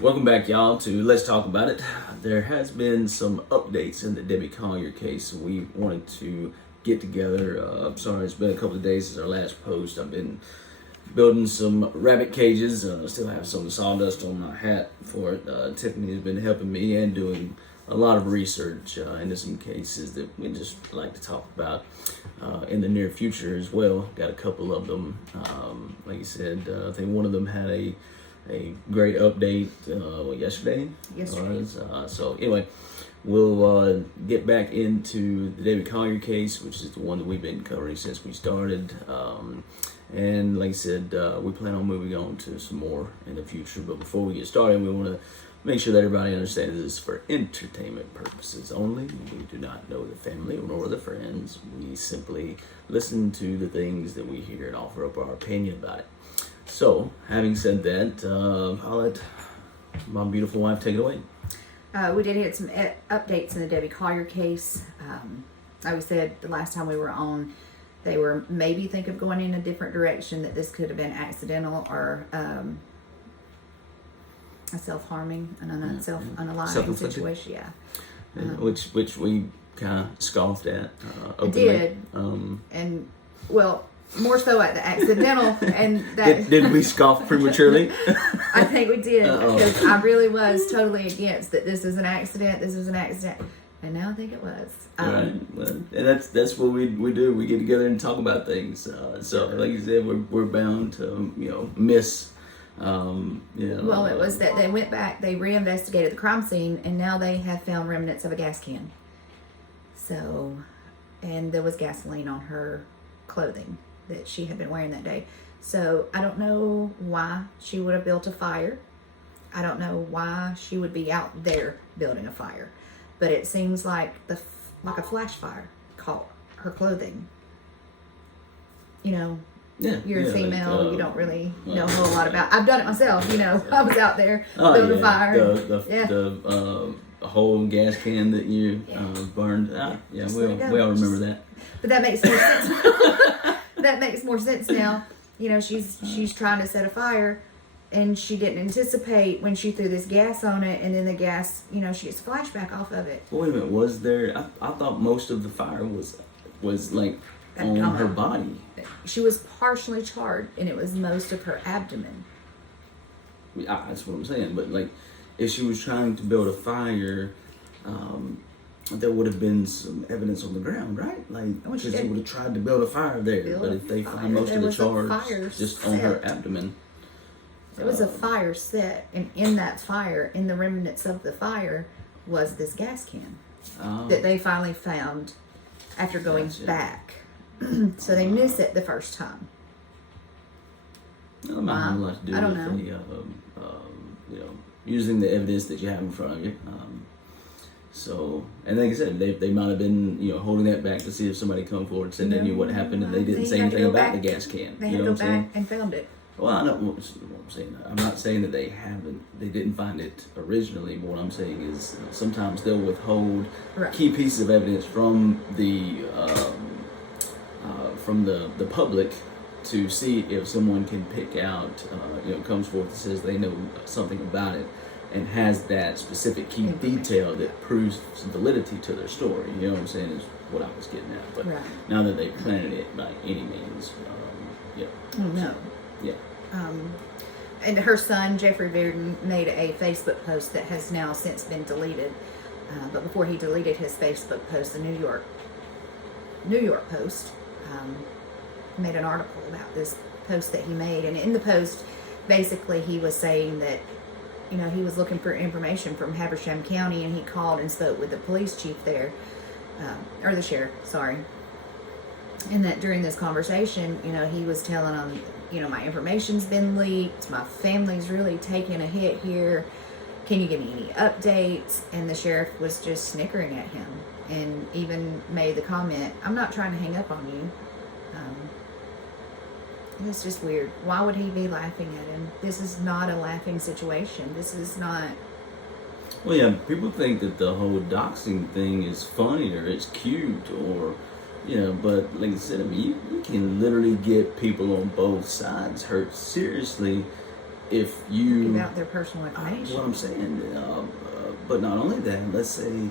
Welcome back, y'all, to Let's Talk About It. There has been some updates in the Debbie Collier case. We wanted to get together. I'm sorry, it's been a couple of days since our last post. I've been building some rabbit cages. Still have some sawdust on my hat for it. Tiffany has been helping me and doing a lot of research into some cases that we just like to talk about in the near future as well. Got a couple of them. Like you said, I think one of them had a great update yesterday. So anyway, we'll get back into the Debbie Collier case, which is the one that we've been covering since we started. And like I said, we plan on moving on to some more in the future. But before we get started, we want to make sure that everybody understands this is for entertainment purposes only. We do not know the family nor the friends. We simply listen to the things that we hear and offer up our opinion about it. So, having said that, I'll let my beautiful wife take it away. We did get some updates in the Debbie Collier case. Like we said the last time we were on, they were maybe thinking of going in a different direction, that this could have been accidental or a self-harming and unaliving situation. Yeah. Which we kind of scoffed at openly. Did. And, well, more so at the accidental, and that did we scoff prematurely? I think we did, because I really was totally against that. This is an accident. And now I think it was. Right. Well, and that's what we do. We get together and talk about things. So, like you said, we're bound to miss. Well, it was that they went back, they reinvestigated the crime scene, and now they have found remnants of a gas can. So, and there was gasoline on her clothing that she had been wearing that day. So I don't know why she would have built a fire. I don't know why she would be out there building a fire, but it seems like like a flash fire caught her clothing. You're a female, you don't really know a whole lot about. I've done it myself. I was out there building a fire. The whole gas can that you burned. We all remember that. But that makes more sense. That makes more sense now. She's trying to set a fire, and she didn't anticipate when she threw this gas on it, and then the gas, she gets a flashback off of it. Well, wait a minute, was there? I thought most of the fire was like on her body. She was partially charred, and it was most of her abdomen. That's what I'm saying. But like, if she was trying to build a fire, there would have been some evidence on the ground, right? Like, because they would have tried to build a fire there. But if they find most of the charge just on her abdomen. There was a fire set, and in that fire, in the remnants of the fire, was this gas can that they finally found after going back. So they missed it the first time. That might have a lot to do with using the evidence that you have in front of you. So, and like I said, they might have been, holding that back to see if somebody come forward and said they knew what happened, and they didn't say anything about the gas can. They had to go back and found it. Well, I know what I'm saying. I'm not saying that they didn't find it originally, but what I'm saying is sometimes they'll withhold key pieces of evidence from the public to see if someone can pick out, comes forth and says they know something about it and has that specific key detail that proves some validity to their story. You know what I'm saying, is what I was getting at. But now that they've planted it by any means, Oh, no. Yeah. And her son, Jeffrey Bearden, made a Facebook post that has now since been deleted. But before he deleted his Facebook post, the New York Post made an article about this post that he made. And in the post, basically he was saying that, he was looking for information from Habersham County, and he called and spoke with the police chief there, or the sheriff, sorry. And that during this conversation, he was telling them, my information's been leaked, my family's really taking a hit here, can you give me any updates? And the sheriff was just snickering at him, and even made the comment, I'm not trying to hang up on you. It's just weird. Why would he be laughing at him? This is not a laughing situation. This is not. Well, yeah, people think that the whole doxing thing is funny or it's cute or Yeah, but like I said, I mean, you can literally get people on both sides hurt seriously if you give out their personal information. what I'm saying, but not only that, let's say,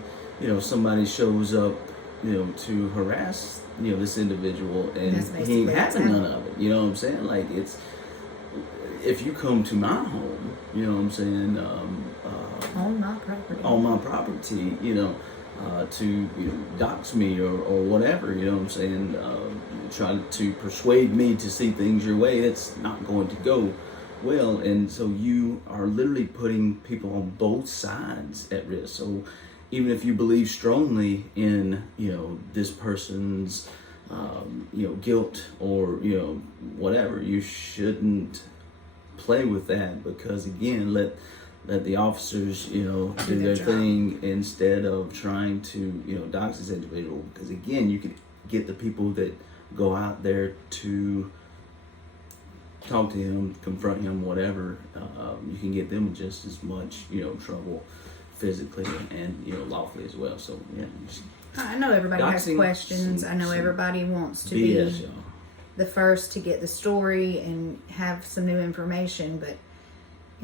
somebody shows up, to harass, this individual, and he ain't having none of it. You know what I'm saying? Like, it's, if you come to my home, you know what I'm saying, on my property. On my property, to dox me or whatever, you know what I'm saying, try to persuade me to see things your way, it's not going to go well. And so you are literally putting people on both sides at risk. So even if you believe strongly in, this person's, guilt or, whatever, you shouldn't play with that, because again, let the officers, do their thing instead of trying to, dox this individual. Because again, you could get the people that go out there to talk to him, confront him, whatever. You can get them just as much, trouble physically and, lawfully as well. So, yeah. I know everybody has questions. I know everybody wants to be the first to get the story and have some new information, but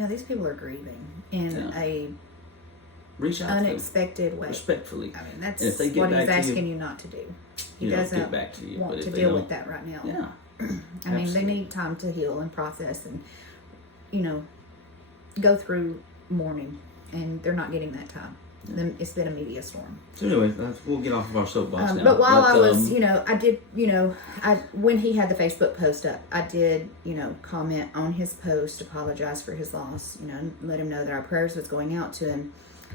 these people are grieving in a unexpected way. Respectfully. I mean, that's what he's asking you not to do. He doesn't get back to you, want to deal with that right now. Yeah. I mean, they need time to heal and process and, go through mourning, and they're not getting that time. It's been a media storm. So anyway, we'll get off of our soapbox now. But while I was, I did, when he had the Facebook post up, I did, comment on his post, apologize for his loss, let him know that our prayers was going out to him.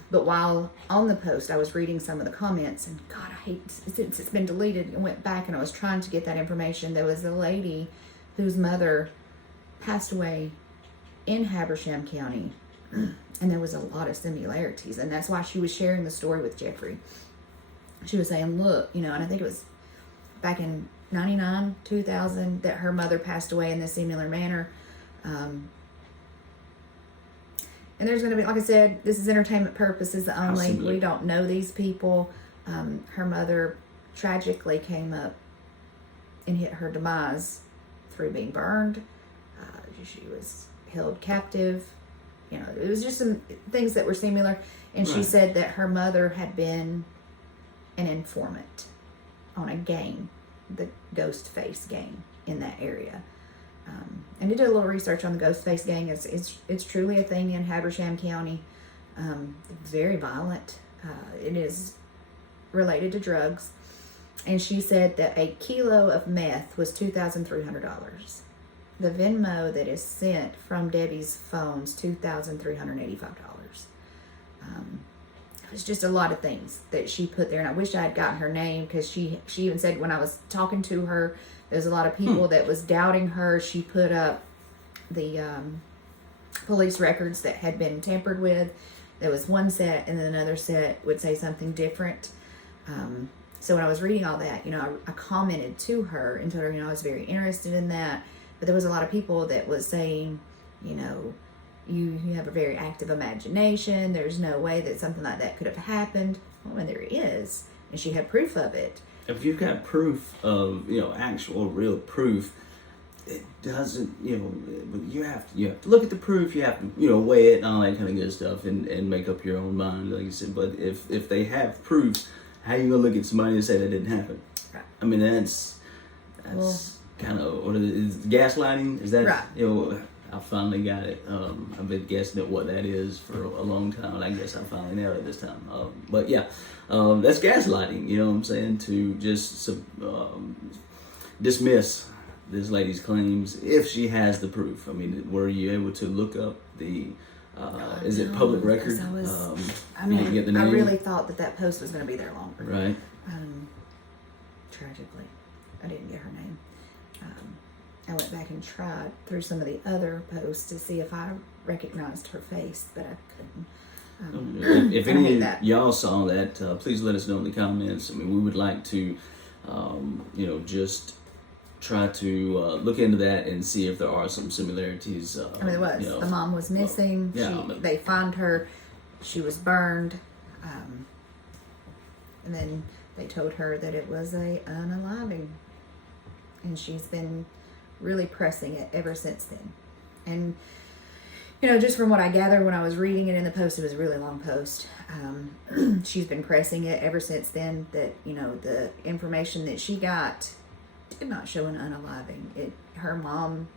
But while on the post, I was reading some of the comments, and God, I hate, since it's been deleted, I went back and I was trying to get that information. There was a lady whose mother passed away in Habersham County. And there was a lot of similarities, and that's why she was sharing the story with Jeffrey. She was saying, look, and I think it was back in 99, 2000, that her mother passed away in this similar manner. And there's going to be, like I said, this is entertainment purposes only. We don't know these people. Her mother tragically came up and hit her demise through being burned. She was held captive. It was just some things that were similar. And she said that her mother had been an informant on a gang, the Ghostface gang in that area. And I did a little research on the Ghostface gang. It's truly a thing in Habersham County. Very violent. It is related to drugs. And she said that a kilo of meth was $2,300. The Venmo that is sent from Debbie's phone's $2,385. It was just a lot of things that she put there, and I wish I had gotten her name, because she even said when I was talking to her, there's a lot of people that was doubting her. She put up the police records that had been tampered with. There was one set, and then another set would say something different. So when I was reading all that, I commented to her and told her, I was very interested in that. But there was a lot of people that was saying, you have a very active imagination. There's no way that something like that could have happened. Well, when there is, and she had proof of it. If you've got proof of, actual real proof, it doesn't, but you have to look at the proof. You have to, weigh it and all that kind of good stuff, and make up your own mind, like you said. But if they have proof, how you gonna look at somebody and say that didn't happen? Right. I mean, that's kind of, what is gaslighting? Is that right? I finally got it. I've been guessing at what that is for a long time, and I guess I finally nailed it this time. But yeah, that's gaslighting. You know what I'm saying? To just dismiss this lady's claims if she has the proof. I mean, were you able to look up the? Is it public record? I really thought that post was going to be there longer. Right. Tragically, I didn't get her name. I went back and tried through some of the other posts to see if I recognized her face, but I couldn't. If any of y'all saw that, please let us know in the comments. I mean, we would like to, just try to look into that and see if there are some similarities. There was. The mom was missing. They found her. She was burned. And then they told her that it was a unaliving. And she's been really pressing it ever since then. And just from what I gathered when I was reading it in the post, it was a really long post. She's been pressing it ever since then that, the information that she got did not show an unaliving. Her mom,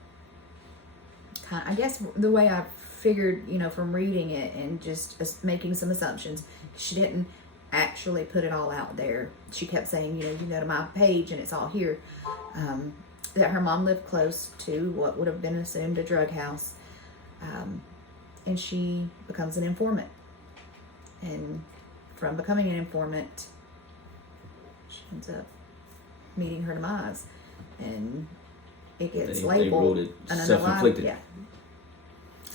I guess the way I figured, from reading it and just making some assumptions, she didn't actually put it all out there. She kept saying, you can go to my page and it's all here. That her mom lived close to what would have been assumed a drug house. And she becomes an informant. And from becoming an informant, she ends up meeting her demise. And it gets labeled they wrote it self-inflicted. Yeah.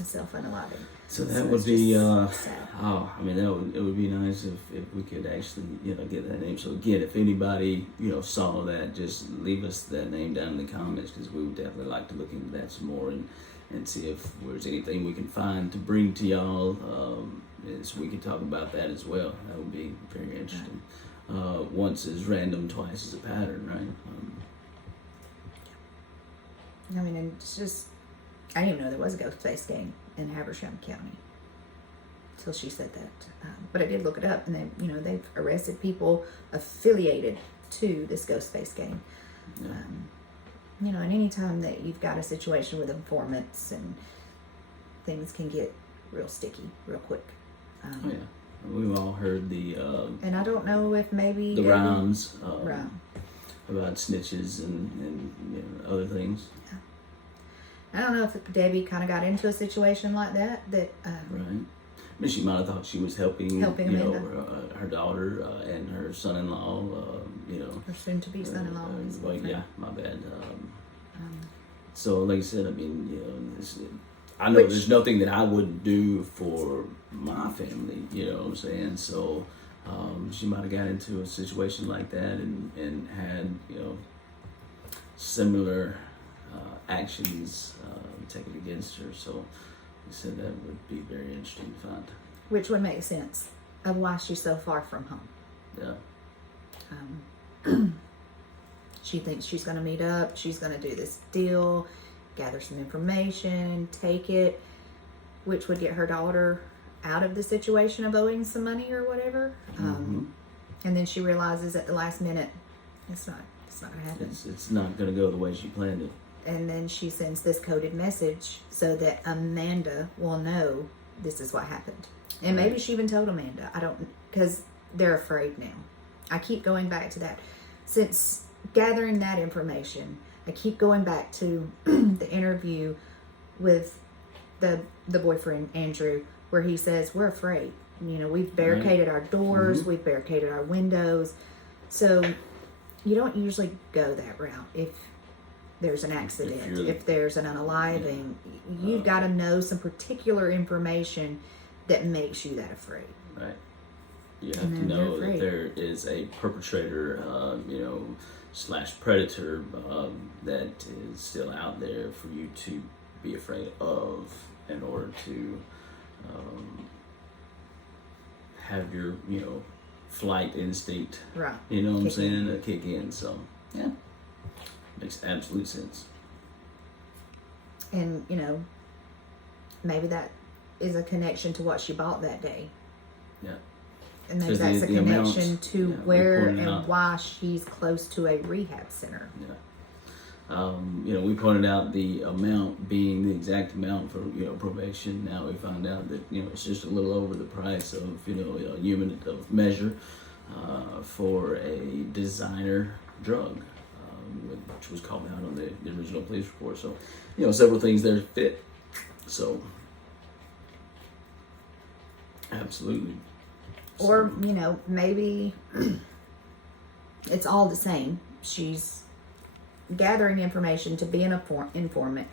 A self-unaliving. So that would be, it would be nice if we could actually, get that name. So again, if anybody, saw that, just leave us that name down in the comments, because we would definitely like to look into that some more and see if there's anything we can find to bring to y'all, so we can talk about that as well. That would be very interesting. Once is random, twice is a pattern, right? And it's just, I didn't even know there was a Ghostface gang in Habersham County until she said that. But I did look it up, and they've arrested people affiliated to this Ghostface gang. Yeah. And any time that you've got a situation with informants, and things can get real sticky real quick. We've all heard the and I don't know if maybe the rhymes right. about snitches and other things. Yeah. I don't know if Debbie kind of got into a situation like that. Right. I mean, she might have thought she was helping her daughter and her son-in-law. Her soon-to-be son-in-law. Yeah, my bad. So, like I said, I mean, I know there's nothing that I wouldn't do for my family. You know what I'm saying? So, she might have got into a situation like that and had similar actions taken against her. So I said that would be very interesting to find. Which would make sense of why she's so far from home. Yeah. She thinks she's going to meet up. She's going to do this deal, gather some information, take it, which would get her daughter out of the situation of owing some money or whatever. And then she realizes at the last minute, it's not going to happen. It's not going to go the way she planned it. And then she sends this coded message so that Amanda will know this is what happened. And maybe she even told Amanda. I don't, because they're afraid now. I keep going back to that. Since gathering that information, I keep going back to the interview with the boyfriend, Andrew, where he says, we're afraid. We've barricaded our doors, we've barricaded our windows. So you don't usually go that route. If there's an accident, if there's an unaliving, you've got to know some particular information that makes you that afraid. Right. You have to know that there is a perpetrator, / predator that is still out there for you to be afraid of in order to have your, flight instinct, right? You know what I'm saying? Kick in. So, yeah. Makes absolute sense. And, maybe that is a connection to what she bought that day. Yeah. And maybe that's a connection to where and why she's close to a rehab center. Yeah. We pointed out the amount being the exact amount for, probation. Now we found out that, it's just a little over the price of, a unit of measure for a designer drug. Which was called out on the original police report. So, several things there fit. So, absolutely. Or, maybe it's all the same. She's gathering information to be an informant,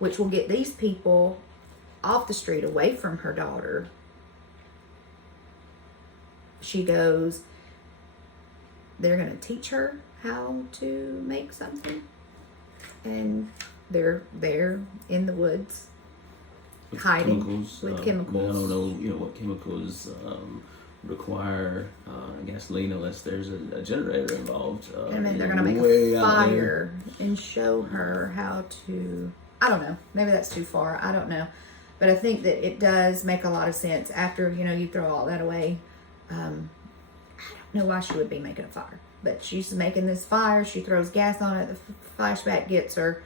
which will get these people off the street, away from her daughter. She goes, they're going to teach her how to make something, and they're there in the woods with hiding chemicals, with chemicals. I don't know, what chemicals require gasoline unless there's a generator involved. And then they're going to make a fire and show her how to. I don't know. Maybe that's too far. I don't know. But I think that it does make a lot of sense after, you throw all that away. I don't know why she would be making a fire. But she's making this fire. She throws gas on it. The flashback gets her.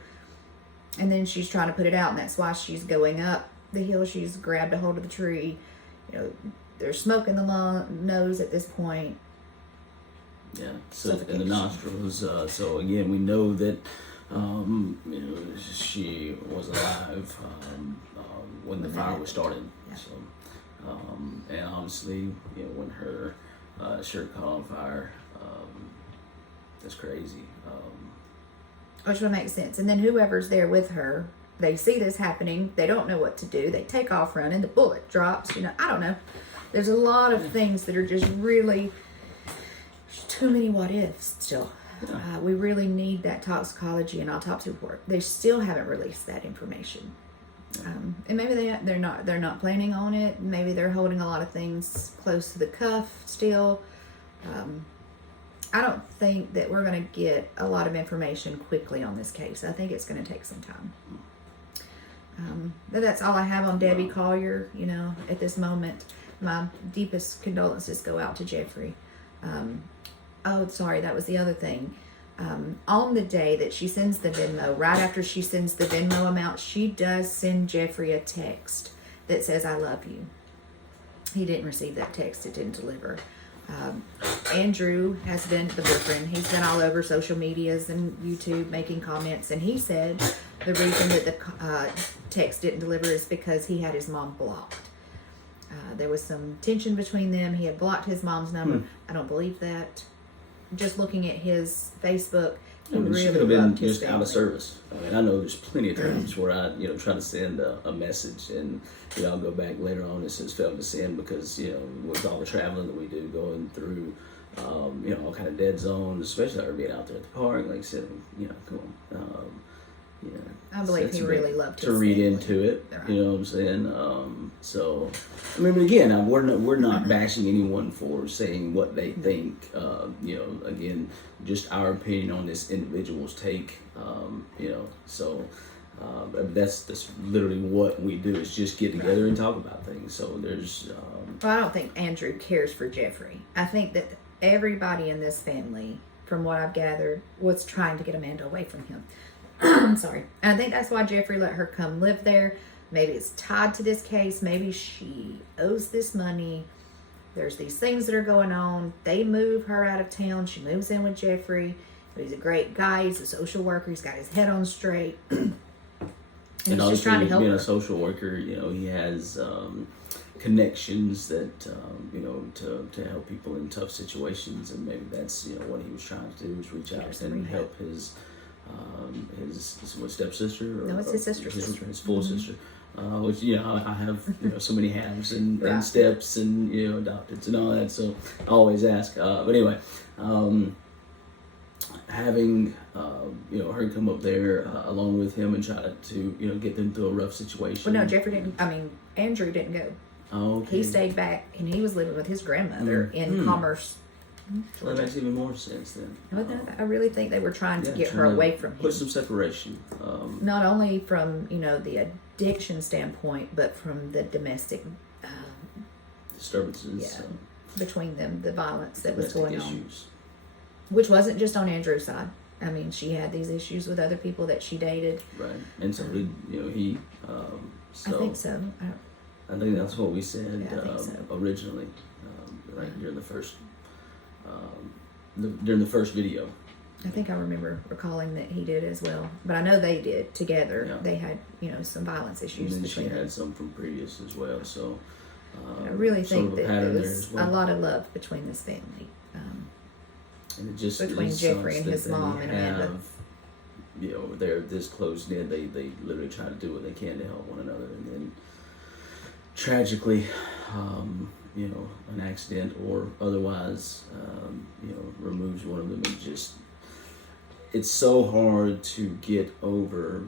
And then she's trying to put it out. And that's why she's going up the hill. She's grabbed a hold of the tree. There's smoke in the nose at this point. Yeah, so in the nostrils. So again, we know that she was alive when the fire was started. Yeah. So, and obviously, when her shirt caught on fire, that's crazy. Which would make sense. And then whoever's there with her, they see this happening. They don't know what to do. They take off running. The bullet drops. I don't know. There's a lot of things that are just really too many what ifs still. Yeah. We really need that toxicology and autopsy report. They still haven't released that information. And maybe they're not planning on it. Maybe they're holding a lot of things close to the cuff still. I don't think that we're going to get a lot of information quickly on this case. I think it's going to take some time. But that's all I have on Debbie Collier. At this moment, my deepest condolences go out to Jeffrey. Oh, sorry, that was the other thing. On the day that she sends the Venmo, right after she sends the Venmo amount, she does send Jeffrey a text that says, "I love you." He didn't receive that text. It didn't deliver. Andrew has been, the boyfriend, he's been all over social medias and YouTube making comments, and he said the reason that the text didn't deliver is because he had his mom blocked. There was some tension between them. He had blocked his mom's number. I don't believe that. Just looking at his Facebook, he really she could have been loved his just out of service. I know there's plenty of times where I, try to send a message, and I'll go back later on. It says failed to send because with all the traveling that we do, going through, all kind of dead zones, especially her being out there at the park. Like I said, come on. I believe he really loved to read into it. Right. You know what I'm saying? So, again, we're not bashing anyone for saying what they think. Again, just our opinion on this individual's take. So that's literally what we do is just get together and talk about things. So there's. Well, I don't think Andrew cares for Jeffrey. I think that everybody in this family, from what I've gathered, was trying to get Amanda away from him. I'm sorry. And I think that's why Jeffrey let her come live there. Maybe it's tied to this case. Maybe she owes this money. There's these things that are going on. They move her out of town. She moves in with Jeffrey. He's a great guy. He's a social worker. He's got his head on straight. and he's just trying to help being her. A social worker, he has connections that to help people in tough situations, and maybe that's what he was trying to do was reach out and help his stepsister? No, it's his sister. His full sister. Which I have so many halves and steps and adopted and all that. So I always ask. But anyway, having her come up there along with him and try to get them through a rough situation. Well, no, Andrew didn't go. Oh, okay. He stayed back and he was living with his grandmother in Commerce. Well, that makes even more sense then. I really think they were trying to get her away from him. Put some separation. Not only from, the addiction standpoint, but from the domestic disturbances. Between them, the violence that was going on. Issues. Which wasn't just on Andrew's side. She had these issues with other people that she dated. Right. And so did, he. I think so. I think that's what we said I think so. Originally, during the first during the first video. I think I remember recalling that he did as well, but I know they did together. Yeah. They had some violence issues and then between she them. had some from previous as well. So I really think that there was as well. a lot of love between this family. And it just Between Jeffrey and his mom and Amanda. They're this close knit. They literally try to do what they can to help one another, and then tragically, an accident or otherwise, removes one of them. And just, it's so hard to get over,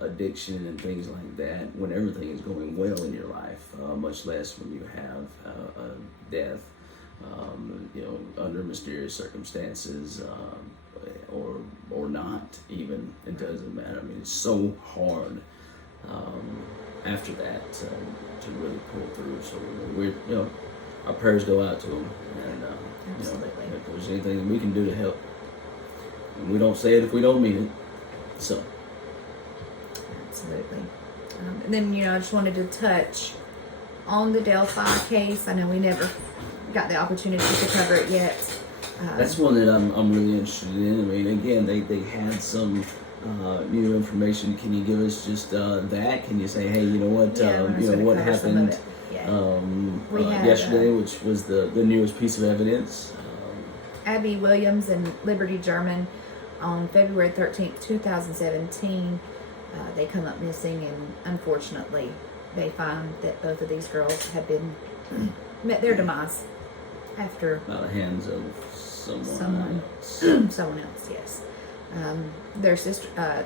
addiction and things like that when everything is going well in your life, much less when you have a death, under mysterious circumstances, or not even. It doesn't matter. It's so hard. after that to really pull through. So we're our prayers go out to them, and Absolutely. if there's anything that we can do to help, and we don't say it if we don't mean it. So Absolutely. And then I just wanted to touch on the Delphi case. I know we never got the opportunity to cover it yet. that's one that I'm really interested in. I mean, again, they had some new information. Can you give us just that? Can you say, hey, you know what, what happened yesterday, which was the newest piece of evidence? Abby Williams and Liberty German on February 13th, 2017, they come up missing, and unfortunately, they find that both of these girls have been met their demise after By the hands of someone else. someone else. Yes, their sister,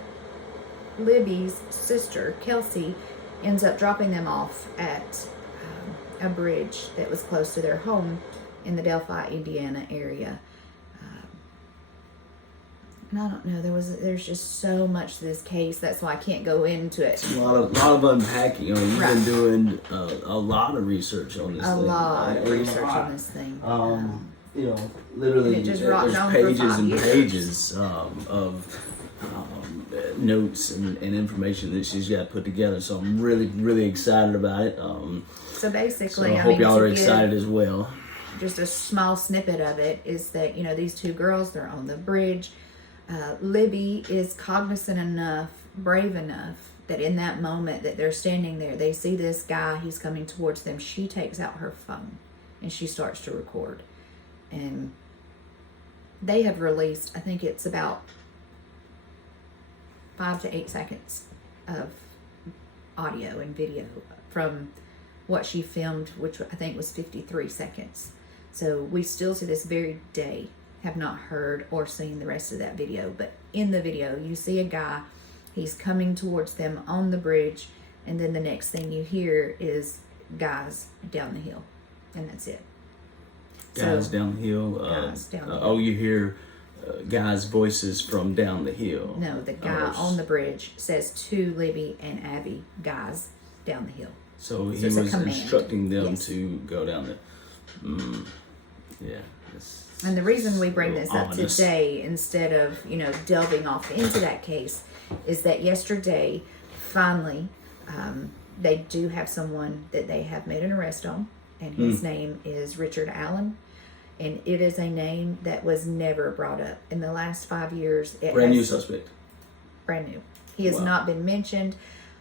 Libby's sister, Kelsey, ends up dropping them off at a bridge that was close to their home in the Delphi, Indiana area. And I don't know. There's just so much to this case. That's why I can't go into it. It's a lot of unpacking. You've Right. been doing a lot of research on this A thing. lot of research on this thing. Literally, And it just there's rocked on for pages 5 and years. pages of notes and information that she's got put together. So I'm really, really excited about it. So basically, I hope y'all to are give excited as well. Just a small snippet of it is that these two girls, they're on the bridge. Libby is cognizant enough, brave enough, that in that moment that they're standing there, they see this guy, he's coming towards them. She takes out her phone and she starts to record. And they have released, I think it's about 5 to 8 seconds of audio and video from what she filmed, which I think was 53 seconds. So we still to this very day have not heard or seen the rest of that video. But in the video, you see a guy, he's coming towards them on the bridge, and then the next thing you hear is guys down the hill, and that's it. Guys down the hill. Guys down the hill. Oh, you hear guys' voices from down the hill. No, the guy on the bridge says to Libby and Abby, guys down the hill. So he it's a was command. instructing them Yes. to go down the. Yeah. And the reason we bring this up Ominous. today, instead of, delving off into that case, is that yesterday, finally, they do have someone that they have made an arrest on, and his name is Richard Allen. And it is a name that was never brought up in the last 5 years. Brand new suspect. Brand new. He has Wow. not been mentioned.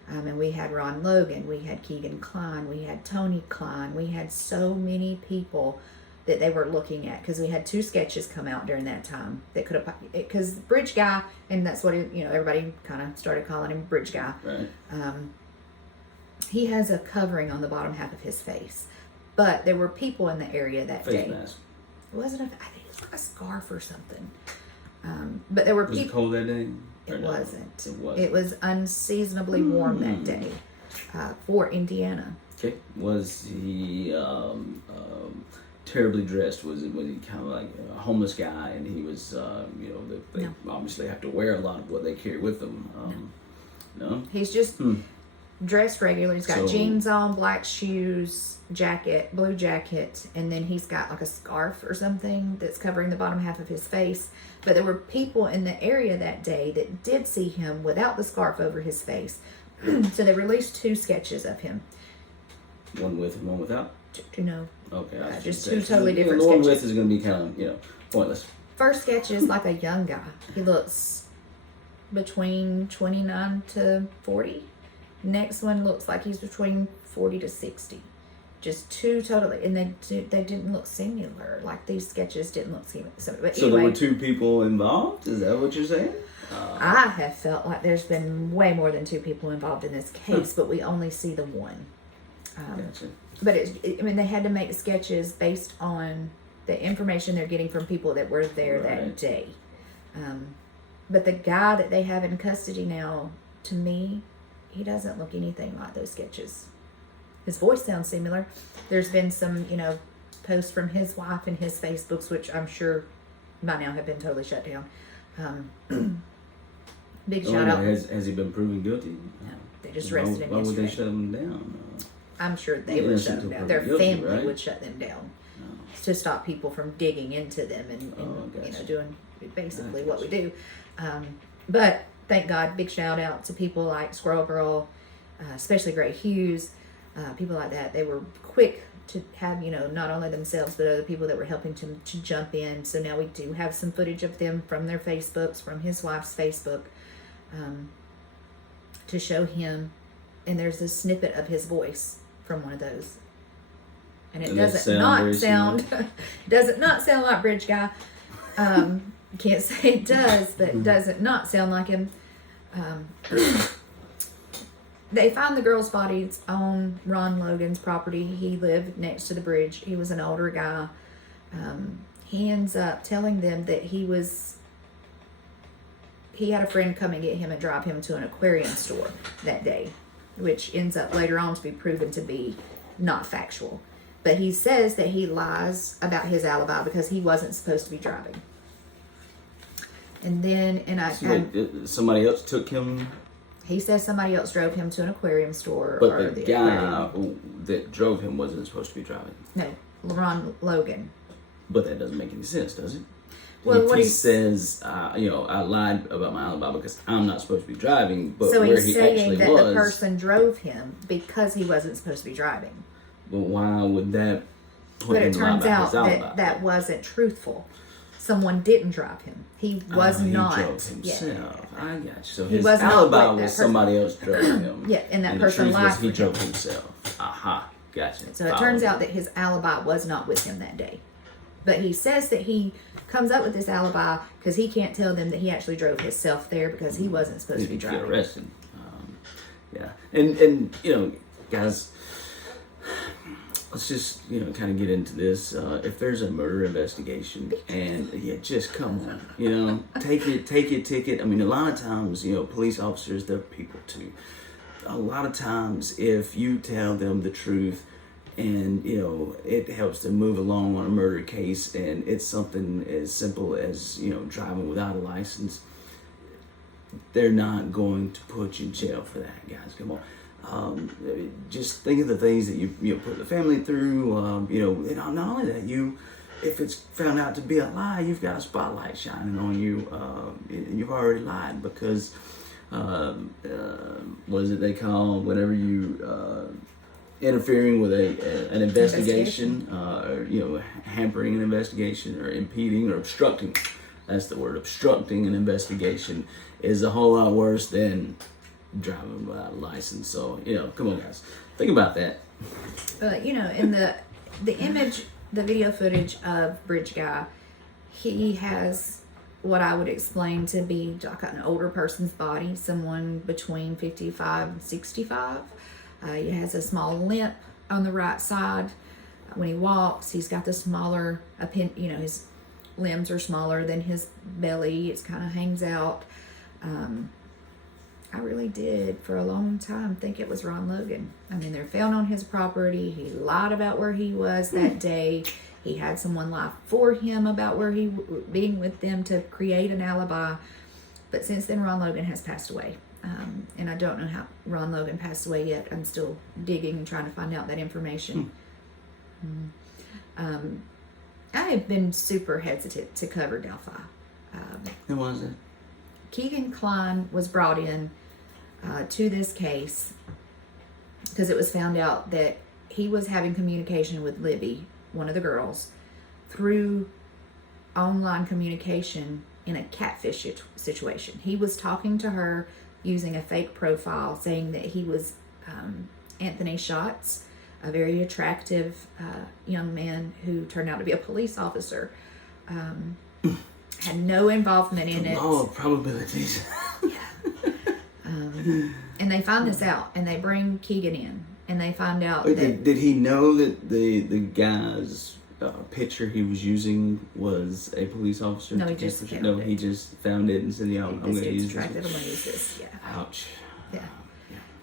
And we had Ron Logan, we had Keegan Klein, we had Tony Klein, we had so many people that they were looking at, because we had 2 sketches come out during that time that could have, because Bridge Guy, and that's what everybody kind of started calling him, Bridge Guy. Right. He has a covering on the bottom half of his face, but there were people in the area that Face day. mask. It wasn't I think it was like a scarf or something. But there were Was it people. cold that day? Or It no? wasn't. It wasn't. It was unseasonably warm that day for Indiana. Okay. Was he terribly dressed? Was he kind of like a homeless guy, and he was they No. obviously have to wear a lot of what they carry with them. No. He's just dressed regular. He's got So- jeans on, black shoes, blue jacket, and then he's got like a scarf or something that's covering the bottom half of his face. But there were people in the area that day that did see him without the scarf over his face. So they released 2 sketches of him. One with and one without. To know. Okay. I was Just gonna 2 say, totally different The one sketches. with is going to be kind of pointless. First sketch is like a young guy. He looks between 29 to 40. Next one looks like he's between 40 to 60. Just 2 totally, and they didn't look similar. Like these sketches didn't look similar. But So anyway, there were 2 people involved. Is that what you're saying? I have felt like there's been way more than 2 people involved in this case, but we only see the one. Gotcha. But they had to make sketches based on the information they're getting from people that were there that Right. day. But the guy that they have in custody now, to me, he doesn't look anything like those sketches. His voice sounds similar. There's been some, posts from his wife and his Facebooks, which I'm sure by now have been totally shut down. Big shout out. Has he been proven guilty? They just arrested him Why would they yesterday. shut him down? I'm sure they would shut them down. Their family would shut them down to stop people from digging into them and doing basically what we do. But thank God, big shout out to people like Squirrel Girl, especially Gray Hughes, people like that. They were quick to have, not only themselves, but other people that were helping to jump in. So now we do have some footage of them from their Facebooks, from his wife's Facebook, to show him. And there's a snippet of his voice from one of those. And it does not sound like Bridge Guy. Can't say it does, but it does not sound like him. They found the girl's body on Ron Logan's property. He lived next to the bridge. He was an older guy. He ends up telling them that he had a friend come and get him and drive him to an aquarium store that day, which ends up later on to be proven to be not factual. But he says that he lies about his alibi because he wasn't supposed to be driving. And then, somebody else took him. He says somebody else drove him to an aquarium store. But the guy that drove him wasn't supposed to be driving. No, Ron Logan. But that doesn't make any sense, does it? Well, he says, I lied about my alibi because I'm not supposed to be driving. But so where he's he saying actually that was, the person drove him because he wasn't supposed to be driving. But why would that? But it turns out that wasn't truthful. Someone didn't drive him. He was not. He drove himself. Yeah. I got you. So he his was alibi was somebody else drove him. Yeah, and that the person truth lied was for he him. drove himself. Aha, gotcha. So it turns out that his alibi was not with him that day. But he says that he comes up with this alibi because he can't tell them that he actually drove himself there because he wasn't supposed to be driving. Get arrested. Yeah, and guys, let's just kind of get into this. If there's a murder investigation, and just come on, take your ticket. I mean, a lot of times, police officers, they're people too. A lot of times, if you tell them the truth, and it helps them move along on a murder case, and it's something as simple as driving without a license, they're not going to put you in jail for that, guys. Come on. Just think of the things that you put the family through. Not only that, if it's found out to be a lie, you've got a spotlight shining on you. You've already lied because what is it they call whenever you interfering with an investigation, or hampering an investigation, or impeding or obstructing. That's the word. Obstructing an investigation is a whole lot worse than driving without a license. So come on, guys, think about that. But in the image, the video footage of Bridge Guy, he has what I would explain to be like an older person's body, someone between 55 and 65. He has a small limp on the right side. When he walks, he's got the smaller, his limbs are smaller than his belly. It kind of hangs out. I really did, for a long time, think it was Ron Logan. I mean, they're found on his property. He lied about where he was that day. He had someone lie for him about where he being with them to create an alibi. But since then, Ron Logan has passed away. And I don't know how Ron Logan passed away yet. I'm still digging and trying to find out that information. I have been super hesitant to cover Delphi. Who was it? Keegan Kline was brought in to this case because it was found out that he was having communication with Libby, one of the girls, through online communication in a catfish situation. He was talking to her using a fake profile, saying that he was Anthony Schatz, a very attractive young man who turned out to be a police officer. Had no involvement in it. Oh, probabilities. And they find this out, and they bring Keegan in, and they find out that... Did he know that the guy's picture he was using was a police officer? No, he just found it. He just found it and said, I'm going to use this. I'm going to use this, yeah. Ouch. Yeah.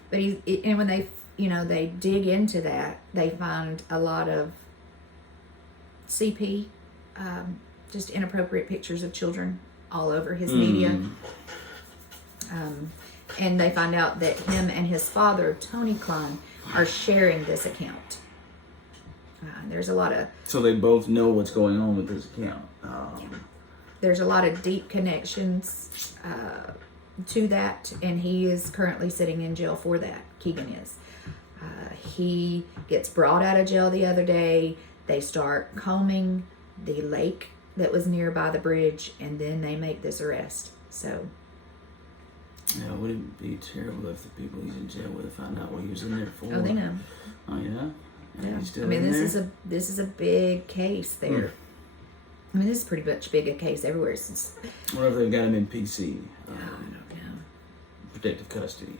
But and when they, they dig into that, they find a lot of CP, just inappropriate pictures of children all over his media. And they find out that him and his father, Tony Klein, are sharing this account. There's a lot of... So they both know what's going on with this account. There's a lot of deep connections to that, and he is currently sitting in jail for that. Keegan is. He gets brought out of jail the other day. They start combing the lake that was nearby the bridge, and then they make this arrest. So... Yeah, would it be terrible if the people he's in jail with find out what he was in there for? Oh, they know. Oh, yeah? Yeah. He's still I mean, in this there? is a big case there. I mean, this is pretty much big a case everywhere. Since What if they've got him in PC? I don't know. Protective custody.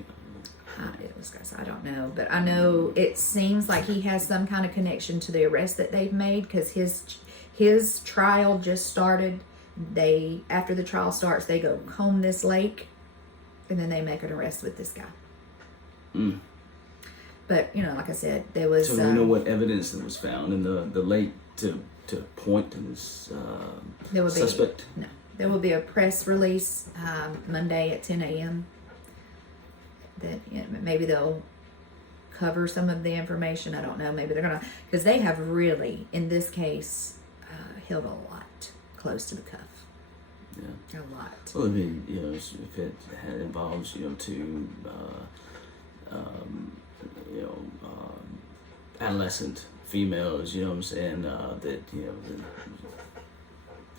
I don't know, but I know it seems like he has some kind of connection to the arrest that they've made, because his trial just started. After the trial starts, they go comb this lake, and then they make an arrest with this guy. But like I said, there was. So we know what evidence that was found in the lake to point to this suspect. No, there will be a press release Monday at 10 a.m. that maybe they'll cover some of the information. I don't know. Maybe they're gonna, because they have really, in this case, held a lot close to the cuff. Yeah, a lot. Well, I mean, if it involves, adolescent females, you know what I'm saying, that,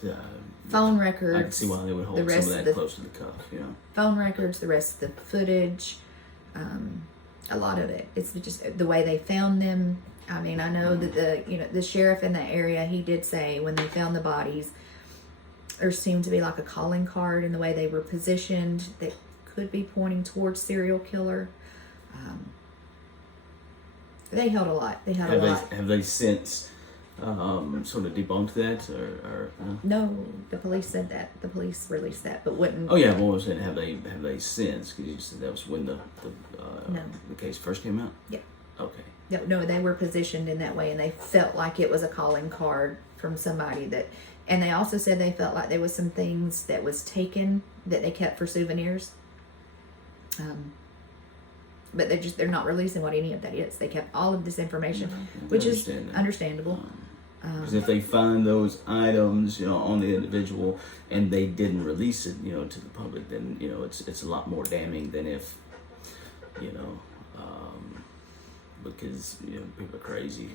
the phone records. I can see why they would hold some of that close to the cuff, Phone records, the rest of the footage, a lot of it. It's just the way they found them. I mean, I know that the sheriff in that area, he did say when they found the bodies, there seemed to be like a calling card in the way they were positioned that could be pointing towards serial killer. They held a lot. Have they since sort of debunked that, or No, the police said that. The police released that, but wouldn't. Oh yeah, what was it? Have they since? Because you said that was when the case first came out. Yeah. Okay. No, they were positioned in that way, and they felt like it was a calling card from somebody that. And they also said they felt like there was some things that was taken that they kept for souvenirs. But they're not releasing what any of that is. They kept all of this information, which is understandable. Because if they find those items, on the individual, and they didn't release it, to the public, then it's a lot more damning than if, because people are crazy.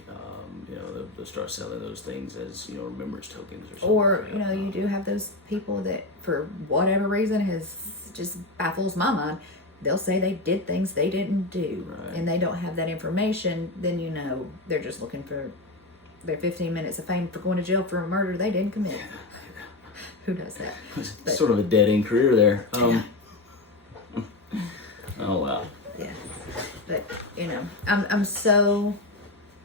They'll start selling those things as remembrance tokens or something. Or you do have those people that, for whatever reason, has just baffles my mind. They'll say they did things they didn't do, right. And they don't have that information. Then they're just looking for their 15 minutes of fame for going to jail for a murder they didn't commit. Who does that? But, sort of a dead end career there. Oh wow. Yeah, but I'm so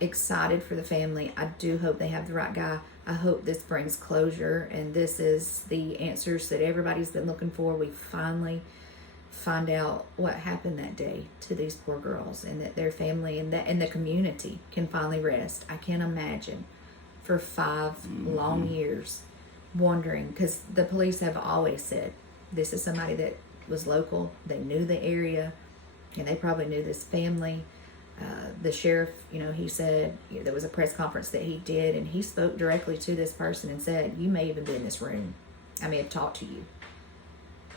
excited for the family. I do hope they have the right guy. I hope this brings closure, and this is the answers that everybody's been looking for. We finally find out what happened that day to these poor girls, and that their family and the community can finally rest. I can't imagine for 5 long years wondering, because the police have always said this is somebody that was local. They knew the area, and they probably knew this family. The sheriff, he said there was a press conference that he did, and he spoke directly to this person and said, you may even be in this room. I may have talked to you.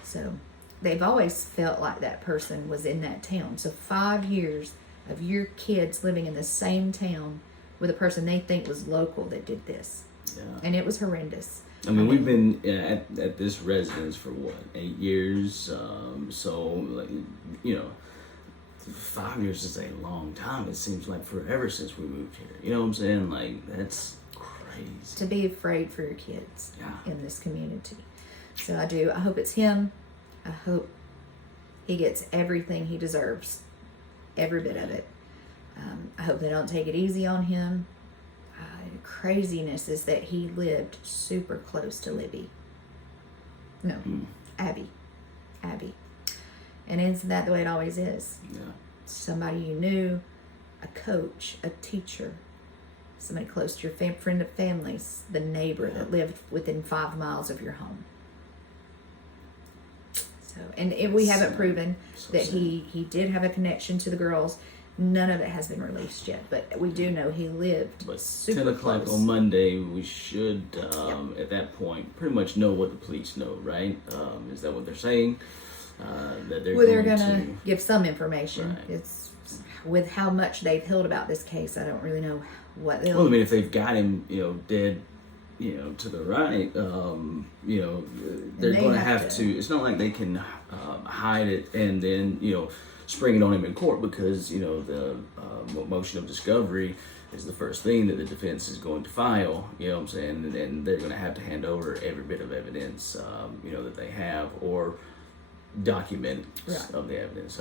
So they've always felt like that person was in that town. So 5 years of your kids living in the same town with a person they think was local that did this. Yeah. And it was horrendous. I mean, we've been at this residence for 8 years? 5 years is a long time. It seems like forever since we moved here. You know what I'm saying? Like, that's crazy. To be afraid for your kids Yeah. in this community. So I do. I hope it's him. I hope he gets everything he deserves. Every bit of it. I hope they don't take it easy on him. Craziness is that he lived super close to Libby. No, Abby. And isn't that the way it always is? Yeah. Somebody you knew, a coach, a teacher, somebody close to your friend of families, the neighbor that lived within 5 miles of your home. So, and we haven't proven so that sad. he did have a connection to the girls. None of it has been released yet, but we do know he lived But super 10 o'clock close. on Monday, we should, at that point, pretty much know what the police know, right? Is that what they're saying? That they're Well, they're going gonna to give some information. Right. It's with how much they've held about this case. I don't really know what they'll. Well, I mean, if they've got him, dead, to the right, they're they going to have have to- to. It's not like they can hide it and then, spring it on him in court because, the motion of discovery is the first thing that the defense is going to file, you know what I'm saying? And they're going to have to hand over every bit of evidence, that they have or document Right. of the evidence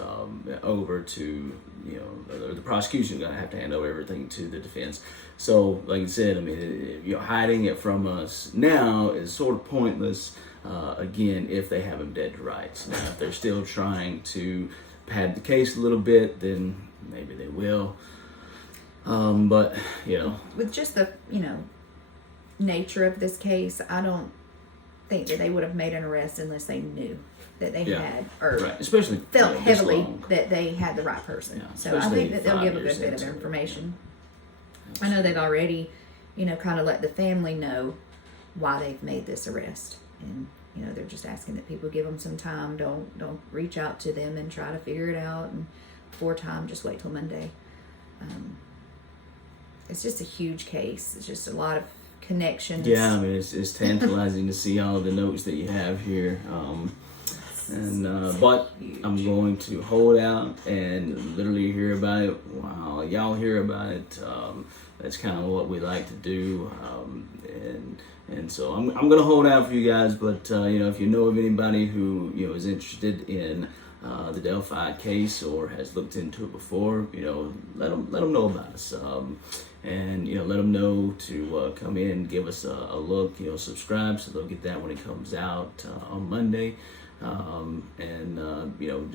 over to, the prosecution is going to have to hand over everything to the defense. So, like I said, I mean, hiding it from us now is sort of pointless, again, if they have him dead to rights. Now, if they're still trying to pad the case a little bit, then maybe they will. But, with just the nature of this case, I don't think that they would have made an arrest unless they knew that they Yeah. had or right, especially felt this heavily long. that they had the right person. Yeah, So I especially think that they'll 5 give a years good bit of into it. information. I know they've already, kind of let the family know why they've made this arrest, and they're just asking that people give them some time. Don't reach out to them and try to figure it out. And before time, just wait till Monday. It's just a huge case. It's just a lot of connections. Yeah, I mean, it's tantalizing to see all the notes that you have here. But I'm going to hold out and literally hear about it while y'all hear about it. That's kind of what we like to do. And so I'm going to hold out for you guys. But, if you know of anybody who, is interested in the Delphi case or has looked into it before, let them know about us. And let them know to come in and give us a look, subscribe so they'll get that when it comes out on Monday.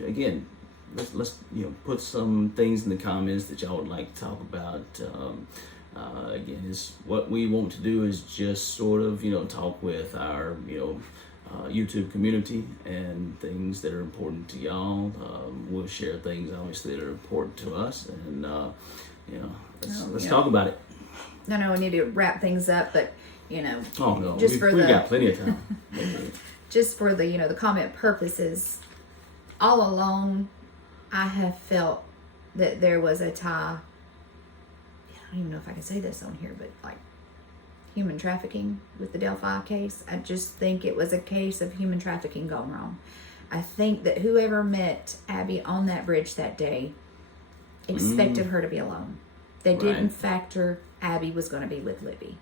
Again, let's put some things in the comments that y'all would like to talk about. Again, is what we want to do is just sort of talk with our YouTube community and things that are important to y'all. We'll share things obviously that are important to us, and let's talk about it. I know we need to wrap things up, but Oh no, just we've got plenty of time. just for the the comment purposes, all along I have felt that there was a tie. I don't even know if I can say this on here, but like human trafficking with the Delphi case. I just think it was a case of human trafficking gone wrong. I think that whoever met Abby on that bridge that day expected her to be alone. They Right. didn't factor Abby was going to be with Libby.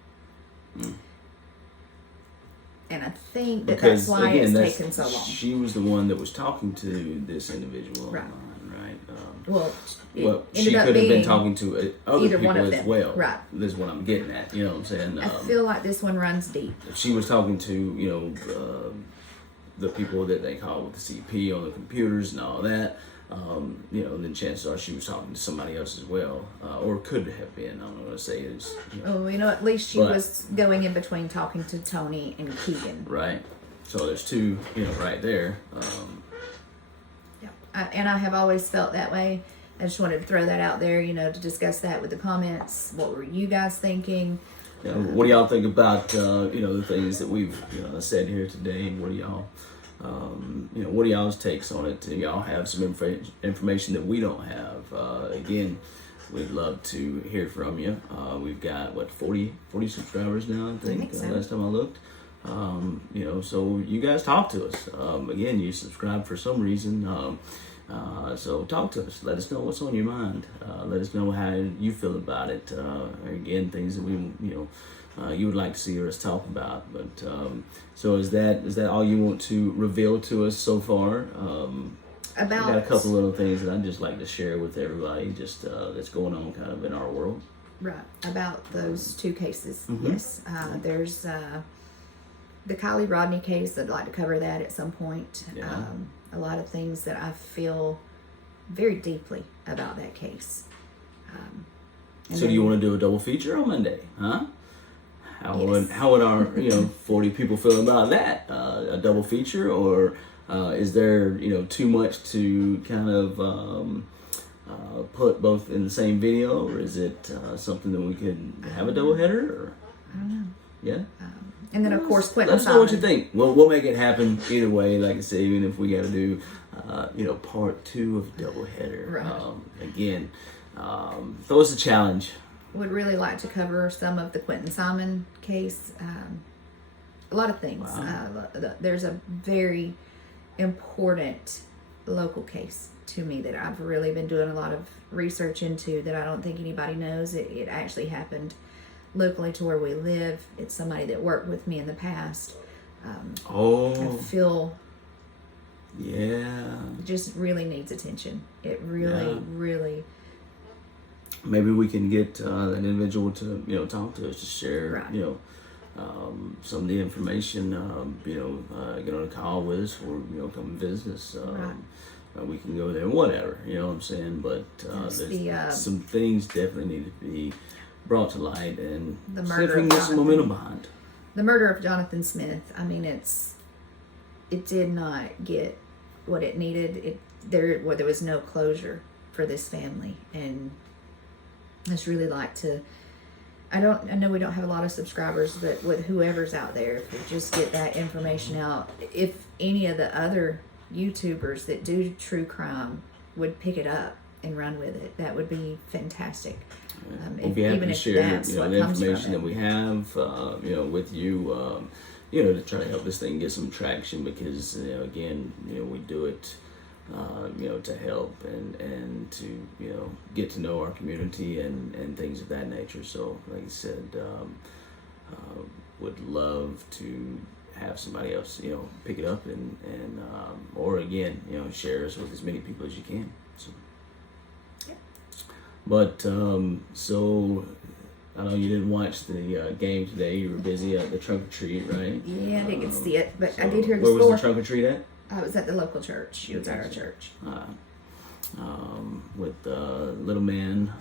And I think that Because that's why again, it's taken so long. she was the one that was talking to this individual Right. online, right? Well, it Well, she ended up could have been being talking to other either people one of as them. well. Right. This is what I'm getting at. You know what I'm saying? I feel like this one runs deep. If she was talking to, the people that they call with the CP on the computers and all that, then chances are she was talking to somebody else as well, or could have been. I don't know what to say. It's, Oh, at least she But- was going in between talking to Tony and Keegan. right. So there's two, right there. Yeah. And I have always felt that way. I just wanted to throw that out there, to discuss that with the comments. What were you guys thinking? What do y'all think about the things that we've said here today? What do y'all what are y'all's takes on it? Do y'all have some information that we don't have? Again, we'd love to hear from you. We've got 40 subscribers now, I think so. last time I looked. So you guys talk to us. Again, you subscribe for some reason. So talk to us. Let us know what's on your mind. Let us know how you feel about it. Again, things that we you would like to see us talk about. But so is that all you want to reveal to us so far? I got a couple little things that I'd just like to share with everybody, just that's going on kind of in our world. Right, about those two cases. Mhm. Yes. There's the Kylie Rodney case. I'd like to cover that at some point. Yeah. A lot of things that I feel very deeply about that case. And So do you want to do a double feature on Monday, huh? How would our 40 people feel about that? A double feature, or Is there, too much to kind of put both in the same video, or is it something that we could have a doubleheader? Or? I don't know. Yeah. And then, of course, Quentin Let us know what you think. We'll make it happen either way. Like I said, even if we got to do, part 2 of doubleheader. Right. Again, throw us a challenge. Would really like to cover some of the Quentin Simon case. A lot of things. Wow. There's a very important local case to me that I've really been doing a lot of research into that I don't think anybody knows. It actually happened locally to where we live. It's somebody that worked with me in the past. I feel it just really needs attention. It really. Maybe we can get an individual to talk to us, to share Right. some of the information. Get on a call with us, or come visit us. Right. We can go there, whatever. You know what I'm saying? But there's some things definitely need to be brought to light, and the see murder if we can of get some momentum behind. The murder of Jonathan Smith. I mean, it did not get what it needed. There was no closure for this family, and I just really like to. I know we don't have a lot of subscribers, but with whoever's out there, if we just get that information out, if any of the other YouTubers that do true crime would pick it up and run with it, that would be fantastic. We'll be happy to share the information that we have with you, to try to help this thing get some traction, because again, we do it to help and to get to know our community and things of that nature. So like I said, would love to have somebody else pick it up and or again share us with as many people as you can. So. But so I know you didn't watch the game today. You were busy at the trunk or treat, right? Yeah, I didn't get to see it, but I did hear the score. Where was score. the trunk or treat at? I was at the local church. It was at our church. With Little Man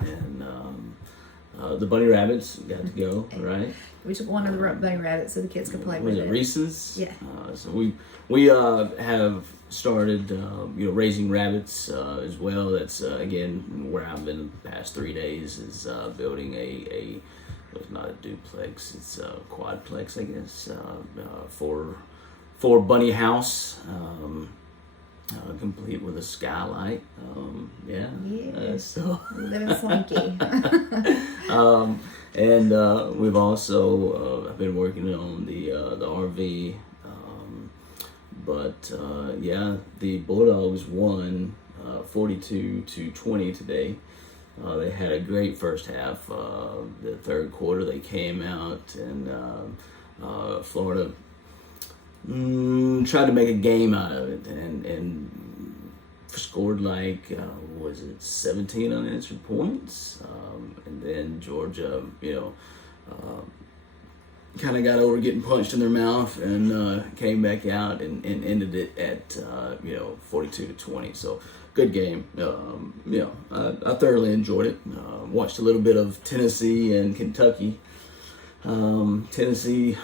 and the bunny rabbits got to go, right? We took one of the bunny rabbits so the kids could play with it. Was it Reese's? Yeah. So we have started raising rabbits as well. That's again where I've been the past 3 days, is building a it's not a duplex, it's a quadplex, I guess, for bunny house, complete with a skylight. So living swanky. And we've also I've been working on the RV, but the Bulldogs won 42-20 today. They had a great first half. The third quarter, they came out, and Florida tried to make a game out of it, and scored like was it 17 unanswered points, and then Georgia kind of got over getting punched in their mouth and came back out and ended it at 42-20. So good game. I thoroughly enjoyed it. Watched a little bit of Tennessee and Kentucky. Tennessee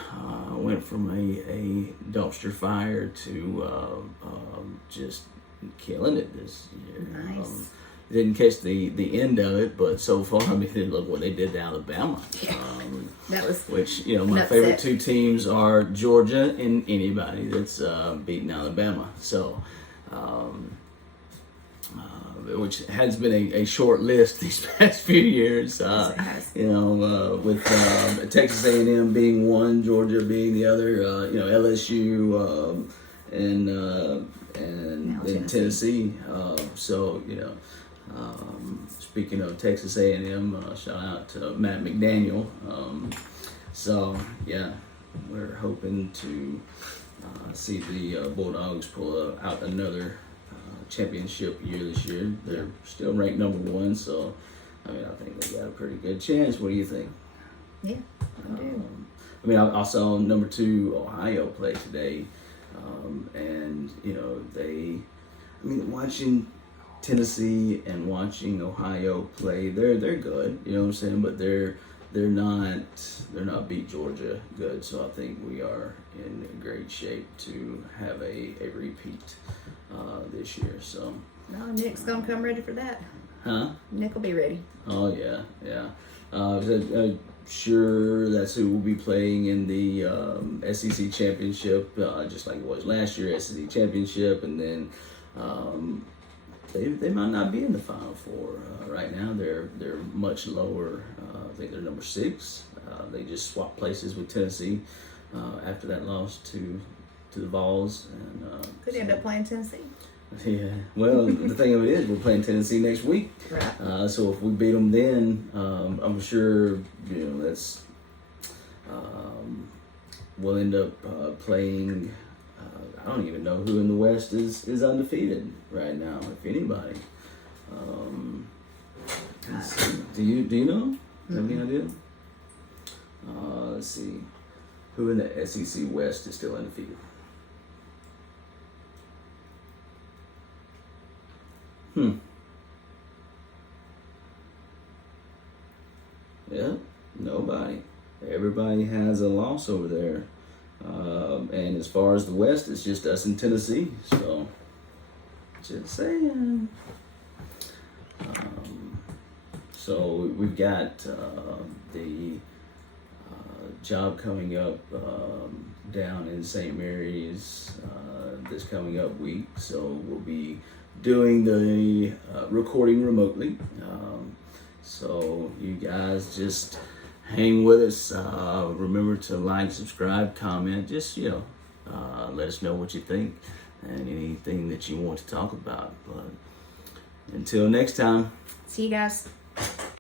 went from a dumpster fire to just killing it this year. Nice. Didn't catch the end of it, but so far, I mean, look what they did to Alabama. That was which my favorite two teams are Georgia and anybody that's beaten Alabama. So. Which has been a short list these past few years. With Texas A&M being one, Georgia being the other, LSU, and then Tennessee. Speaking of Texas A&M, shout out to Matt McDaniel. We're hoping to see the Bulldogs pull out another championship year this year. They're still ranked number 1, so I think they got a pretty good chance. What do you think? Yeah, I do. I saw number 2 Ohio play today, and watching Tennessee and watching Ohio play, they're good, you know what I'm saying, but they're they're not beat Georgia good, so I think we are in great shape to have a repeat this year. So No, Nick's gonna come ready for that. huh? Nick will be ready. Oh yeah. Sure, that's who will be playing in the SEC championship, just like it was last year, SEC championship, and then they might not be in the Final Four right now. They're much lower. I think they're number 6. They just swapped places with Tennessee after that loss to the Vols, and Could end up playing Tennessee. yeah. Well, the thing of it is, we're playing Tennessee next week. Right. So if we beat them then, I'm sure that's we'll end up playing. I don't even know who in the West is undefeated right now, if anybody. Let's see. Do you know? Have any idea? Let's see. Who in the SEC West is still undefeated? Yeah, nobody. Everybody has a loss over there. And as far as the West, it's just us in Tennessee. So, just saying. So we've got the job coming up down in St. Mary's this coming up week. So we'll be doing the recording remotely. So you guys just hang with us. Remember to like, subscribe, comment. Just let us know what you think and anything that you want to talk about. But until next time. See you guys.